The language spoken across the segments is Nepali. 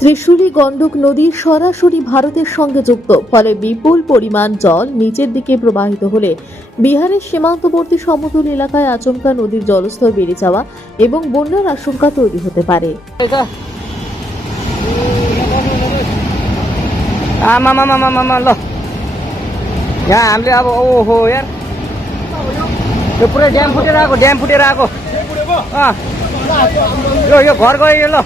ত্রিশূলী গণ্ডক নদী সরাসরি ভারতের সঙ্গে যুক্ত, ফলে বিপুল পরিমাণ জল নিচের দিকে প্রবাহিত হলে বিহারের সীমান্তবর্তী সমতল এলাকায় আচমকা নদীর জলস্তর বেড়ে যাওয়া এবং বন্যার আশঙ্কা তৈরি হতে পারে। हामीले अब ओहो यार यो पुरै ड्याम फुटेर आएको यो घर गयो यो ल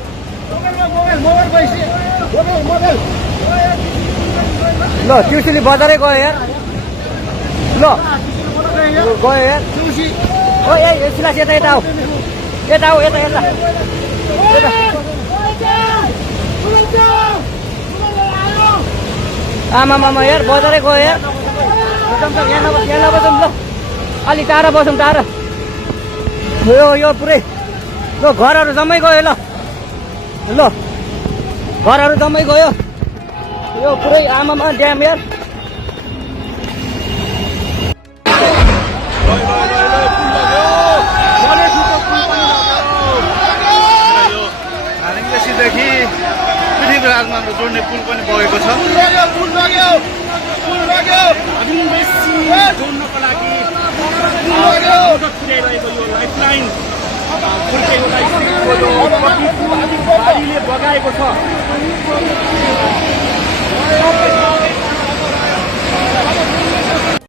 ल त्रिशुली बजारै गयो यार ल गयो यार ओ ए सिलास यता आऊ यता आमा यार बजारै गयो यार यहाँ नबसौँ ल अलि टाढा बसौँ टाढा यो पुरै ल घरहरू जम्मै गयो ल घरहरू जम्मै गयो यो पुरै आमामा ड्याम यार देखि पृथ्वी राजमार्ग जोड्ने पुल पनि बगेको छ। जोड्नको लागि पुर्याइरहेको यो लाइफलाइन बाढीले बगाएको छ।